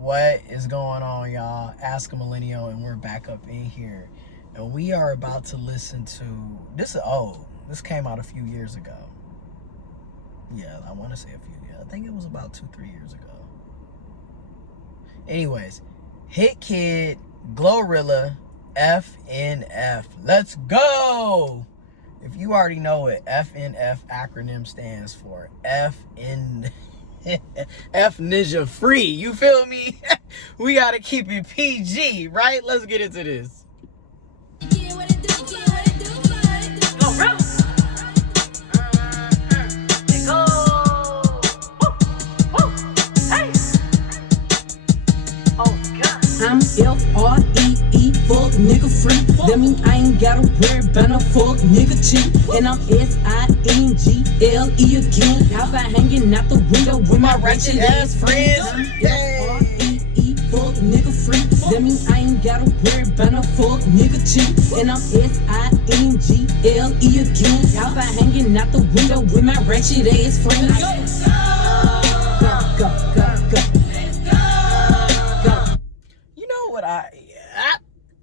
What is going on, y'all? Ask a Millennial, and we're back up in here. And we are about to listen to this. This came out a few years ago. Yeah, I want to say a few. Yeah, I think it was about 2-3 years ago. Anyways, HitKidd GloRilla, F.N.F. Let's go! If you already know it, F.N.F acronym stands for F Ninja Free. You feel me? We gotta keep it PG, right? Let's get into this. I'm F-R-E-E, fuck nigga free. That mean I ain't gotta worry about no fuck nigga cheat. And I'm S-I-N-G-L-E again. Outside hanging out the window with my ratchet ass friends. F-R-E-E, fuck nigga free. That mean I ain't gotta worry about no fuck nigga cheat. And I'm S-I-N-G-L-E again. Outside hanging out the window with my ratchet ass friends. Go, go, go.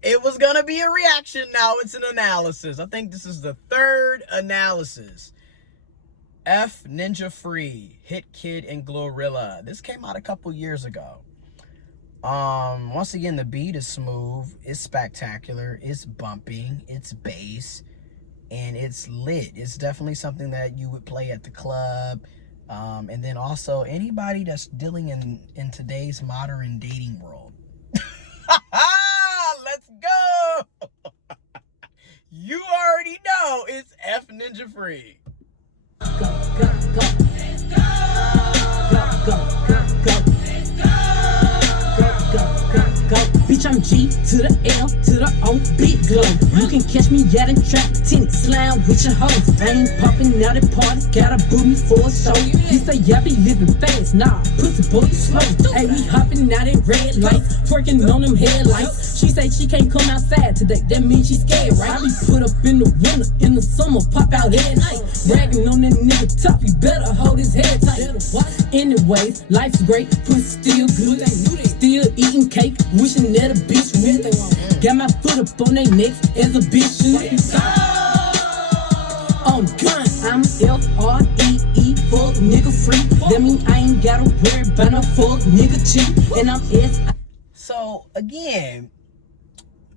It was gonna be a reaction, now it's an analysis. I think this is the third analysis. F Ninja Free, HitKidd and GloRilla. This came out a couple years ago. Once again, the beat is smooth, it's spectacular, it's bumping, it's bass, and it's lit. It's definitely something that you would play at the club. And then also anybody that's dealing in today's modern dating world. Let's go. You already know it's F Ninja Free. Go, go, go. Let's go. Go, go, go, go. Let's go. Go, go, go, go. Bitch, I'm G to the L to the O, big glow. You can catch me at a trap, tinted slime with your hoes. I ain't popping out at parties, gotta boot me for a show. He say, yeah, be living fast, nah, pussy boy, you slow. Hey, we hopping out at red lights, twerking on them headlights. She say she can't come outside today, that means she scared, right? I be put up in the winter, in the summer, pop out at night. Bragging on that nigga top, you better hold his head tight. Anyways, life's great, pussy still good. Still eating cake, wishing that a bitch would. Got my foot up on their necks as a bitch should. On gun, I'm F-R-E-E, fuck nigga free. That mean I ain't gotta worry about no fuck nigga cheat. And I'm S. So again,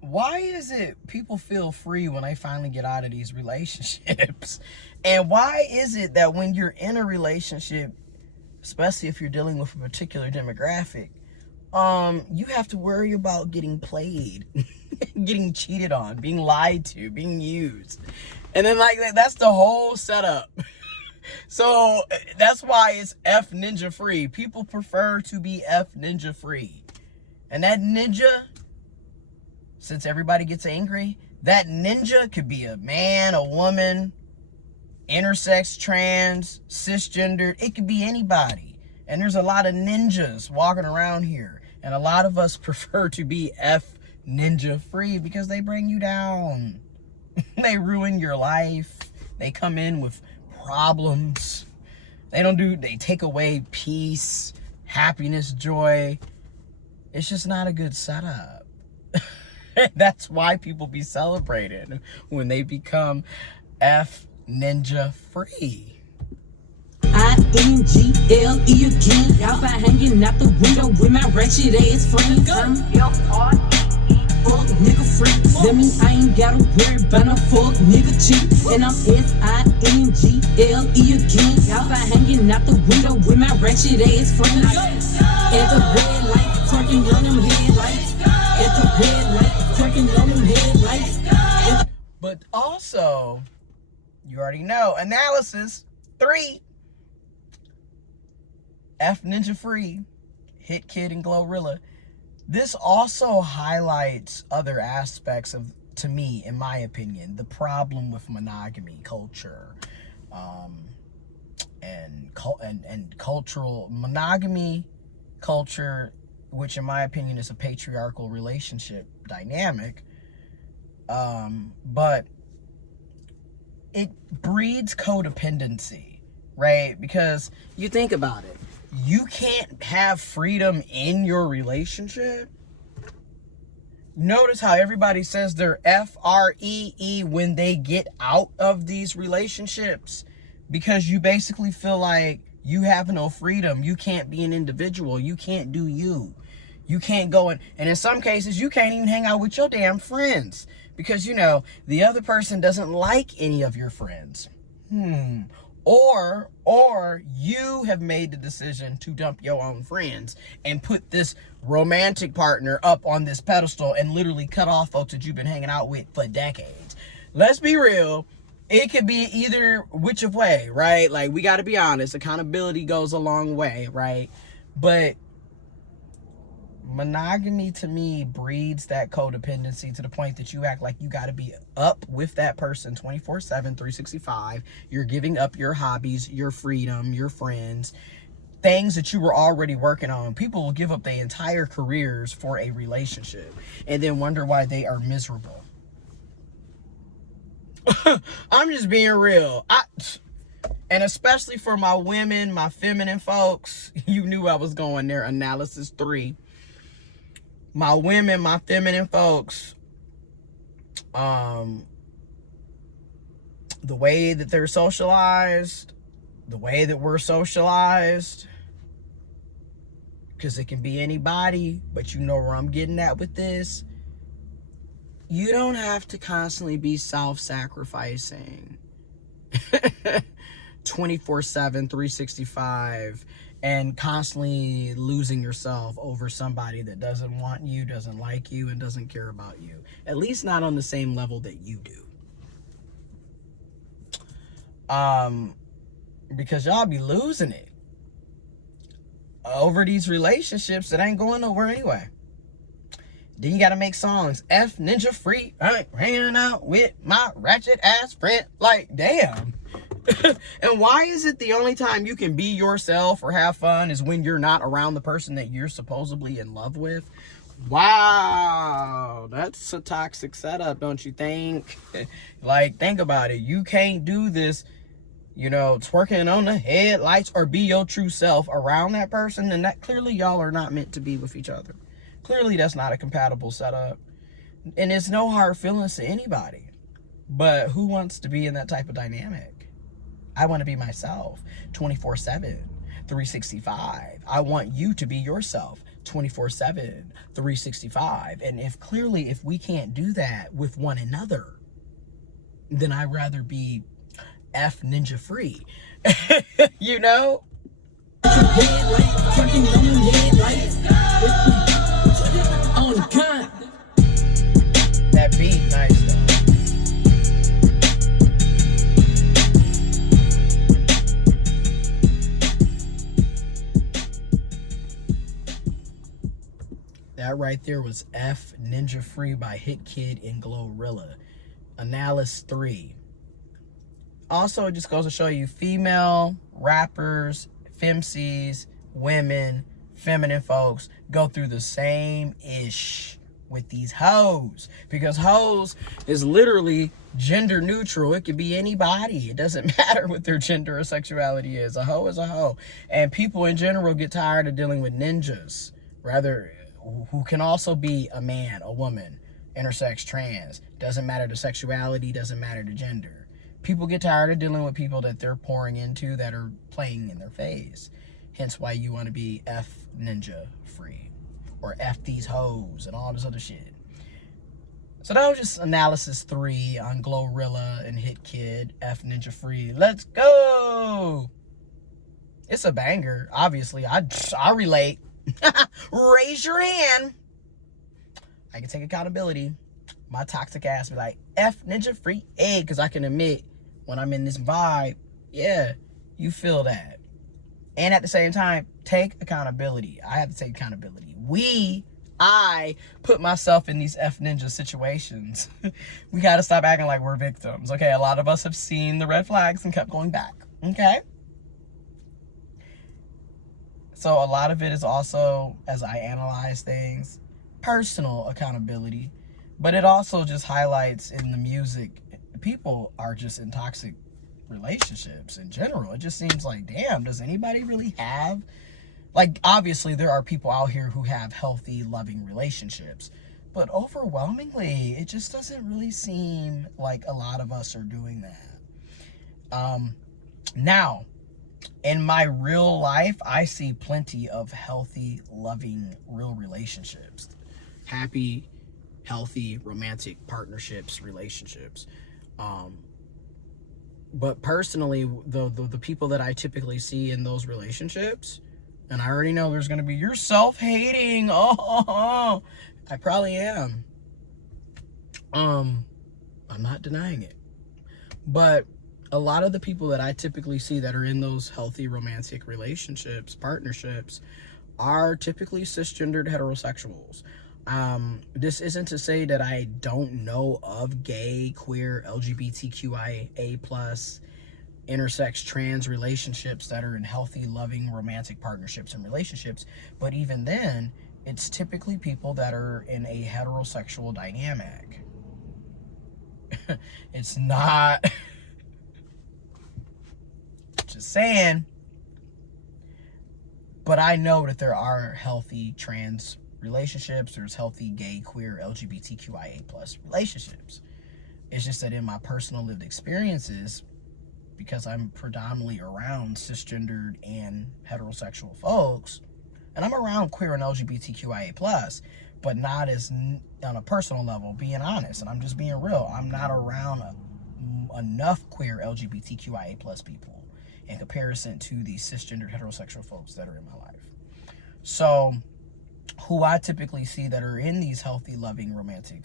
why is it people feel free when they finally get out of these relationships? And why is it that when you're in a relationship, especially if you're dealing with a particular demographic, you have to worry about getting played, getting cheated on, being lied to, being used. And then like that's the whole setup. So that's why it's F Ninja Free. People prefer to be F Ninja Free. And that ninja, since everybody gets angry, that ninja could be a man, a woman, intersex, trans, cisgendered. It could be anybody. And there's a lot of ninjas walking around here. And a lot of us prefer to be F Ninja Free because they bring you down. They ruin your life. They come in with problems. They take away peace, happiness, joy. It's just not a good setup. That's why people be celebrated when they become F Ninja Free. I-N-G-L-E again. Outside hanging out the window with my ratchet ass friends. I'm F-R-E-E, fuck nigga free. That mean I ain't gotta worry about no fuck nigga cheat. And I'm S-I-N-G-L-E again. Outside hanging out the window with my ratchet ass friends. At the red light, twerking on them headlights. At the red light, twerking on them headlights. But also, you already know, analysis 3. F Ninja Free, HitKidd and GloRilla. This also highlights other aspects of, to me, in my opinion, the problem with monogamy culture, and cultural monogamy culture, which in my opinion is a patriarchal relationship dynamic. But it breeds codependency, right? Because you think about it. you can't have freedom in your relationship. Notice how everybody says they're F-R-E-E when they get out of these relationships, because you basically feel like you have no freedom. You can't be an individual. You can't do you. You can't go and in some cases, you can't even hang out with your damn friends because, you know, the other person doesn't like any of your friends. Or you have made the decision to dump your own friends and put this romantic partner up on this pedestal and literally cut off folks that you've been hanging out with for decades. Let's be real. It could be either which of way, right? Like, we got to be honest. Accountability goes a long way, right? But monogamy to me breeds that codependency to the point that you act like you got to be up with that person 24/7, 365. You're giving up your hobbies, your freedom, your friends, things that you were already working on. People will give up their entire careers for a relationship and then wonder why they are miserable. I'm just being real. And especially for my women, my feminine folks, you knew I was going there. Analysis 3. My women, my feminine folks, the way that they're socialized, the way that we're socialized, because it can be anybody, but you know where I'm getting at with this. You don't have to constantly be self-sacrificing 24/7, 365, and constantly losing yourself over somebody that doesn't want you, doesn't like you, and doesn't care about you. At least not on the same level that you do. Because y'all be losing it over these relationships that ain't going nowhere anyway. Then you gotta make songs. F ninja free. I ain't hanging out with my ratchet ass friend. Like, damn. And why is it the only time you can be yourself or have fun is when you're not around the person that you're supposedly in love with? Wow, that's a toxic setup, don't you think? Like, think about it. You can't do this, you know, twerking on the headlights or be your true self around that person, and that clearly y'all are not meant to be with each other. Clearly that's not a compatible setup. And it's no hard feelings to anybody. But who wants to be in that type of dynamic? I want to be myself 24/7, 365. I want you to be yourself 24/7, 365. And if we can't do that with one another, then I'd rather be F ninja free. You know? That beat, nice though. That right there was F Ninja Free by HitKidd GloRilla. Analysis 3. Also, it just goes to show you female rappers, femcees, women, feminine folks go through the same ish with these hoes, because hoes is literally gender neutral. It could be anybody. It doesn't matter what their gender or sexuality is. A hoe is a hoe. And people in general get tired of dealing with ninjas, rather, who can also be a man, a woman, intersex, trans. Doesn't matter the sexuality, doesn't matter the gender. People get tired of dealing with people that they're pouring into that are playing in their face. Hence why you want to be F ninja free, or F these hoes and all this other shit. So that was just analysis 3 on GloRilla and HitKidd F ninja free. Let's go. It's a banger. Obviously, I relate. Raise your hand. I can take accountability. My toxic ass be like, F ninja free egg, because I can admit when I'm in this vibe, yeah, you feel that. And at the same time, take accountability. I have to take accountability. I put myself in these F ninja situations. We got to stop acting like we're victims. Okay, a lot of us have seen the red flags and kept going back. Okay? So a lot of it is also, as I analyze things, personal accountability. But it also just highlights in the music, people are just in toxic relationships in general. It just seems like, damn, does anybody really have Like, obviously, there are people out here who have healthy, loving relationships. But overwhelmingly, it just doesn't really seem like a lot of us are doing that. Now, in my real life, I see plenty of healthy, loving, real relationships. Happy, healthy, romantic partnerships, relationships. But personally, the people that I typically see in those relationships, and I already know there's going to be, you're self-hating. Oh, I probably am. I'm not denying it. But a lot of the people that I typically see that are in those healthy romantic relationships, partnerships, are typically cisgendered heterosexuals. This isn't to say that I don't know of gay, queer, LGBTQIA+, intersex, trans relationships that are in healthy, loving, romantic partnerships and relationships. But even then, it's typically people that are in a heterosexual dynamic. It's not... Just saying. But I know that there are healthy trans relationships. There's healthy gay, queer, LGBTQIA+ relationships. It's just that in my personal lived experiences, because I'm predominantly around cisgendered and heterosexual folks, and I'm around queer and LGBTQIA+, but not as on a personal level, being honest, and I'm just being real. I'm not around enough queer LGBTQIA+ people in comparison to the cisgendered heterosexual folks that are in my life. So, who I typically see that are in these healthy, loving, romantic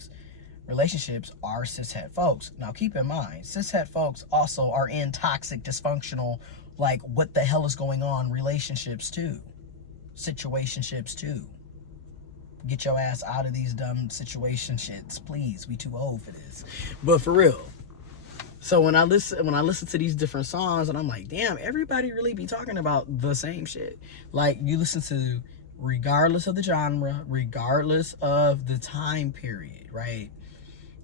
relationships are cishet folks. Now, keep in mind, cishet folks also are in toxic, dysfunctional, like, what the hell is going on relationships too. Situationships too. Get your ass out of these dumb situationships, please. We too old for this. But for real. So when I listen to these different songs, and I'm like, damn, everybody really be talking about the same shit. Like, you listen to, regardless of the genre, regardless of the time period, right?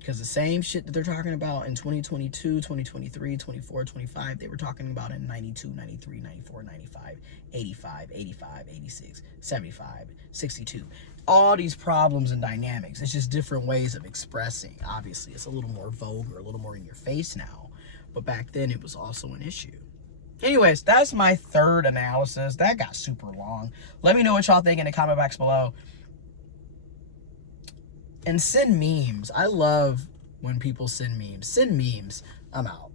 Because the same shit that they're talking about in 2022, 2023, 24, 25, they were talking about in 92, 93, 94, 95, 85, 85, 86, 75, 62. All these problems and dynamics. It's just different ways of expressing. Obviously, it's a little more vulgar, a little more in your face now. But back then, it was also an issue. Anyways, that's my third analysis. That got super long. Let me know what y'all think in the comment box below. And send memes. I love when people send memes. Send memes. I'm out.